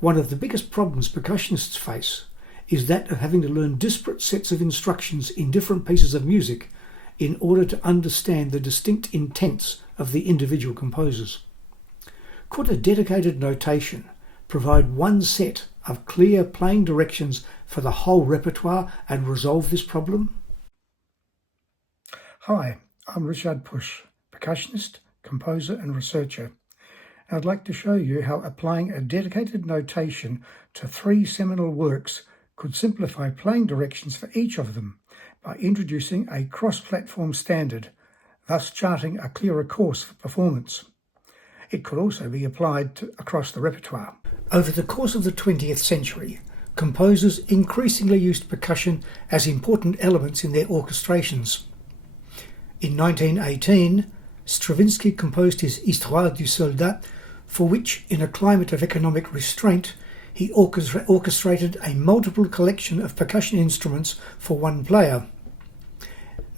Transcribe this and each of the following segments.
One of the biggest problems percussionists face is that of having to learn disparate sets of instructions in different pieces of music in order to understand the distinct intents of the individual composers. Could a dedicated notation provide one set of clear playing directions for the whole repertoire and resolve this problem? Hi, I'm Richard Push, percussionist, composer and researcher. I'd like to show you how applying a dedicated notation to 3 seminal works could simplify playing directions for each of them by introducing a cross-platform standard, thus charting a clearer course for performance. It could also be applied across the repertoire. Over the course of the 20th century, composers increasingly used percussion as important elements in their orchestrations. In 1918, Stravinsky composed his Histoire du Soldat, for which, in a climate of economic restraint, he orchestrated a multiple collection of percussion instruments for one player.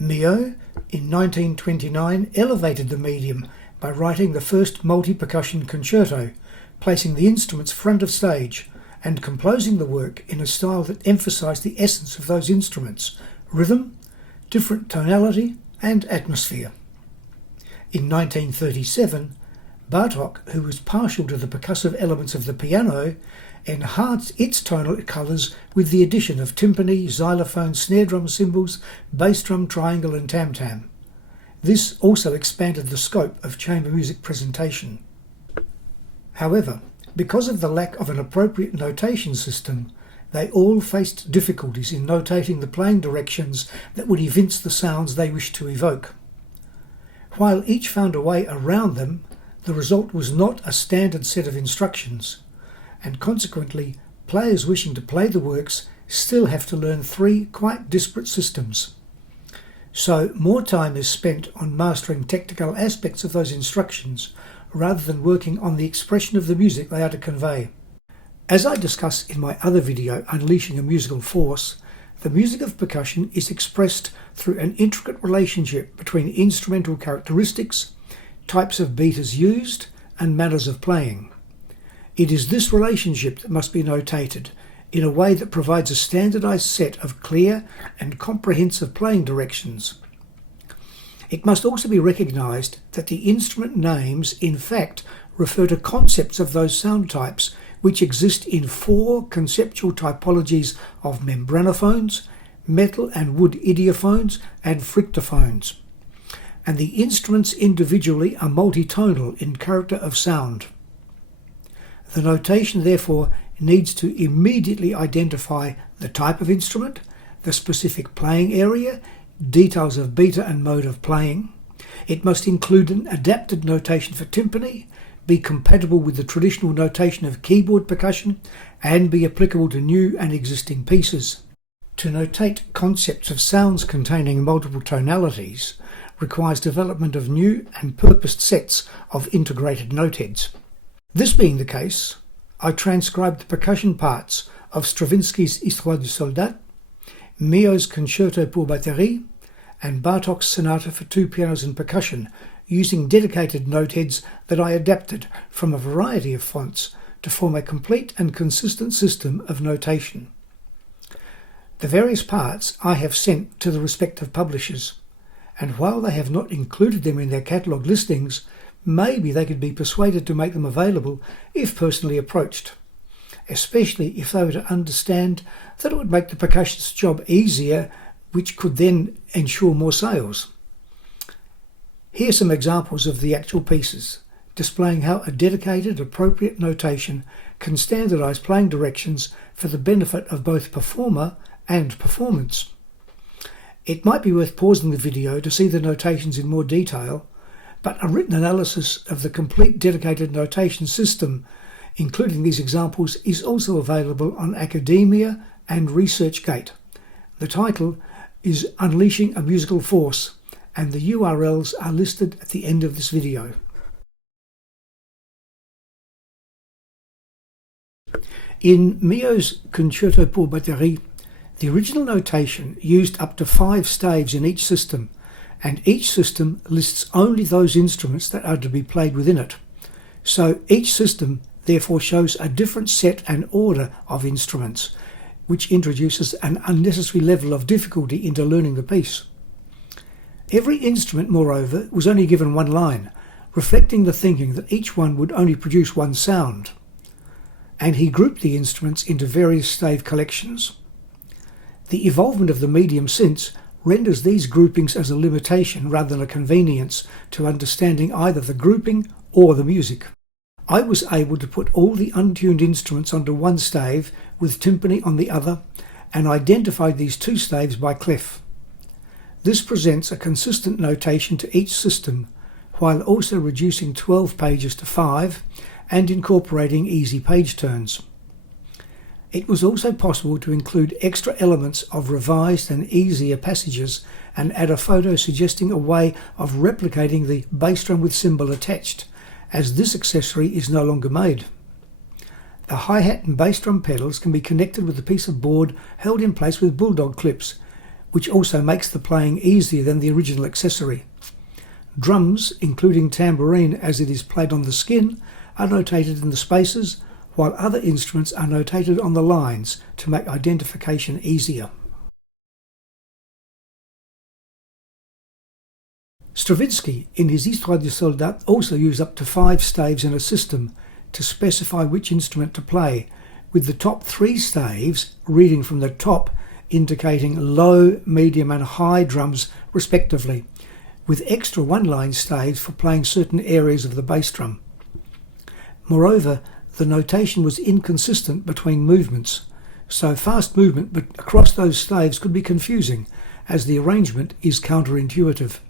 Milhaud, in 1929, elevated the medium by writing the first multi-percussion concerto, placing the instruments front of stage and composing the work in a style that emphasized the essence of those instruments: rhythm, different tonality, and atmosphere. In 1937, Bartók, who was partial to the percussive elements of the piano, enhanced its tonal colours with the addition of timpani, xylophone, snare drum cymbals, bass drum, triangle and tam-tam. This also expanded the scope of chamber music presentation. However, because of the lack of an appropriate notation system, they all faced difficulties in notating the playing directions that would evince the sounds they wished to evoke. While each found a way around them, the result was not a standard set of instructions, and consequently, players wishing to play the works still have to learn 3 quite disparate systems. So more time is spent on mastering technical aspects of those instructions rather than working on the expression of the music they are to convey. As I discuss in my other video, Unleashing a Musical Force, the music of percussion is expressed through an intricate relationship between instrumental characteristics, types of beaters used, and manners of playing. It is this relationship that must be notated in a way that provides a standardized set of clear and comprehensive playing directions. It must also be recognized that the instrument names in fact refer to concepts of those sound types which exist in 4 conceptual typologies of membranophones, metal and wood idiophones, and frictophones. And the instruments individually are multitonal in character of sound. The notation therefore needs to immediately identify the type of instrument, the specific playing area, details of beta and mode of playing. It must include an adapted notation for timpani, be compatible with the traditional notation of keyboard percussion, and be applicable to new and existing pieces. To notate concepts of sounds containing multiple tonalities requires development of new and purposed sets of integrated noteheads. This being the case, I transcribed the percussion parts of Stravinsky's Histoire du Soldat, Milhaud's Concerto pour batterie, and Bartók's Sonata for 2 pianos and percussion, using dedicated noteheads that I adapted from a variety of fonts to form a complete and consistent system of notation. The various parts I have sent to the respective publishers, and while they have not included them in their catalogue listings, maybe they could be persuaded to make them available if personally approached, especially if they were to understand that it would make the percussionist's job easier, which could then ensure more sales. Here are some examples of the actual pieces, displaying how a dedicated, appropriate notation can standardise playing directions for the benefit of both performer and performance. It might be worth pausing the video to see the notations in more detail, but a written analysis of the complete dedicated notation system, including these examples, is also available on Academia and ResearchGate. The title is Unleashing a Musical Force, and the URLs are listed at the end of this video. In Milhaud's Concerto pour batterie, the original notation used up to 5 staves in each system, and each system lists only those instruments that are to be played within it. So each system therefore shows a different set and order of instruments, which introduces an unnecessary level of difficulty into learning the piece. Every instrument, moreover, was only given one line, reflecting the thinking that each one would only produce one sound, and he grouped the instruments into various stave collections. The evolvement of the medium since renders these groupings as a limitation rather than a convenience to understanding either the grouping or the music. I was able to put all the untuned instruments onto one stave with timpani on the other and identified these two staves by clef. This presents a consistent notation to each system while also reducing 12 pages to 5 and incorporating easy page turns. It was also possible to include extra elements of revised and easier passages and add a photo suggesting a way of replicating the bass drum with cymbal attached, as this accessory is no longer made. The hi-hat and bass drum pedals can be connected with a piece of board held in place with bulldog clips, which also makes the playing easier than the original accessory. Drums, including tambourine as it is played on the skin, are notated in the spaces, while other instruments are notated on the lines to make identification easier. Stravinsky, in his Histoire du Soldat, also used up to 5 staves in a system to specify which instrument to play, with the top 3 staves reading from the top indicating low, medium and high drums respectively, with extra one-line staves for playing certain areas of the bass drum. Moreover, the notation was inconsistent between movements, so fast movement across those staves could be confusing, as the arrangement is counterintuitive.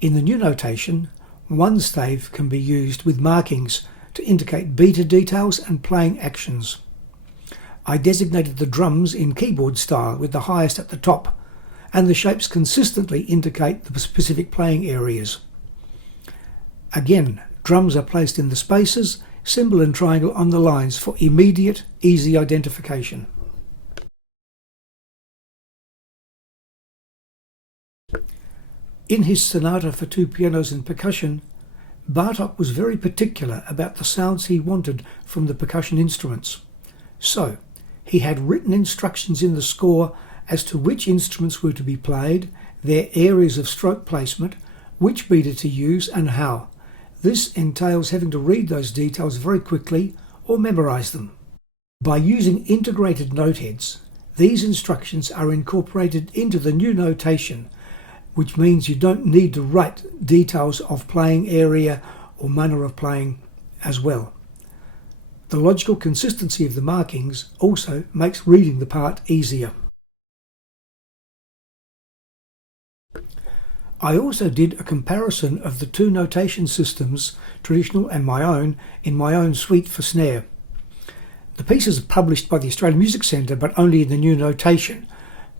In the new notation, one stave can be used with markings to indicate beater details and playing actions. I designated the drums in keyboard style with the highest at the top, and the shapes consistently indicate the specific playing areas. Again, drums are placed in the spaces, symbol and triangle on the lines for immediate, easy identification. In his sonata for 2 pianos and percussion, Bartók was very particular about the sounds he wanted from the percussion instruments. So, he had written instructions in the score as to which instruments were to be played, their areas of stroke placement, which beater to use and how. This entails having to read those details very quickly or memorize them. By using integrated note heads, these instructions are incorporated into the new notation, which means you don't need to write details of playing area or manner of playing as well. The logical consistency of the markings also makes reading the part easier. I also did a comparison of the two notation systems, traditional and my own, in my own suite for snare. The pieces are published by the Australian Music Centre, but only in the new notation.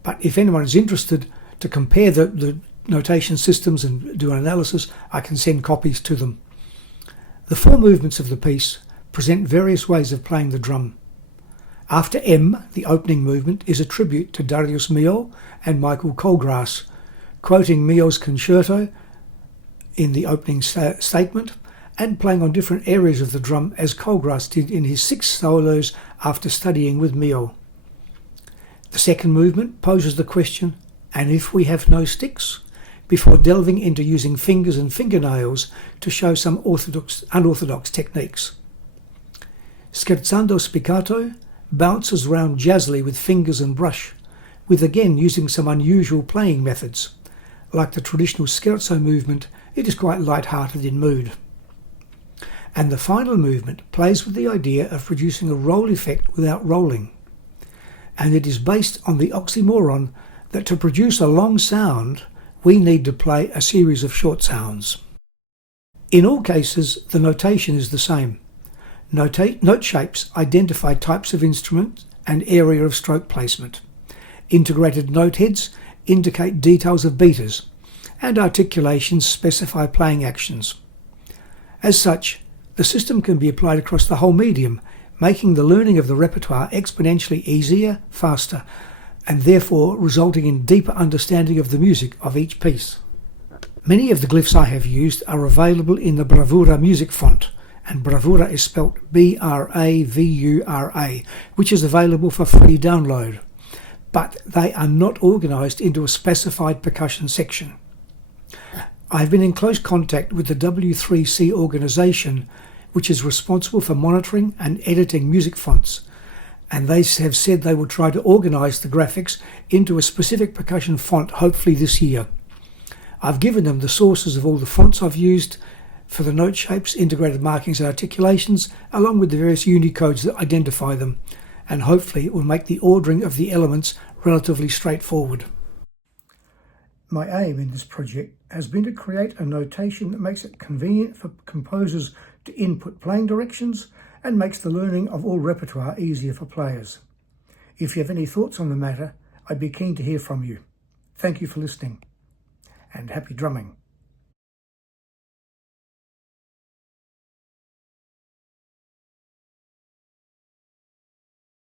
But if anyone is interested to compare the notation systems and do an analysis, I can send copies to them. The 4 movements of the piece present various ways of playing the drum. After M, the opening movement is a tribute to Darius Milhaud and Michael Colgrass, quoting Milhaud's concerto in the opening statement and playing on different areas of the drum as Colgrass did in his 6 solos after studying with Milhaud. The second movement poses the question, and if we have no sticks? Before delving into using fingers and fingernails to show some unorthodox techniques. Scherzando spiccato bounces round jazzily with fingers and brush, with again using some unusual playing methods. Like the traditional scherzo movement, it is quite light-hearted in mood. And the final movement plays with the idea of producing a roll effect without rolling. And it is based on the oxymoron that to produce a long sound, we need to play a series of short sounds. In all cases, the notation is the same. Note shapes identify types of instrument and area of stroke placement. Integrated note heads indicate details of beaters, and articulations specify playing actions. As such, the system can be applied across the whole medium, making the learning of the repertoire exponentially easier, faster, and therefore resulting in deeper understanding of the music of each piece. Many of the glyphs I have used are available in the Bravura music font, and bravura is spelt Bravura, which is available for free download. But they are not organised into a specified percussion section. I've been in close contact with the W3C organisation, which is responsible for monitoring and editing music fonts, and they have said they will try to organise the graphics into a specific percussion font hopefully this year. I've given them the sources of all the fonts I've used for the note shapes, integrated markings and articulations, along with the various Unicodes that identify them, and hopefully it will make the ordering of the elements relatively straightforward. My aim in this project has been to create a notation that makes it convenient for composers to input playing directions and makes the learning of all repertoire easier for players. If you have any thoughts on the matter, I'd be keen to hear from you. Thank you for listening, and happy drumming.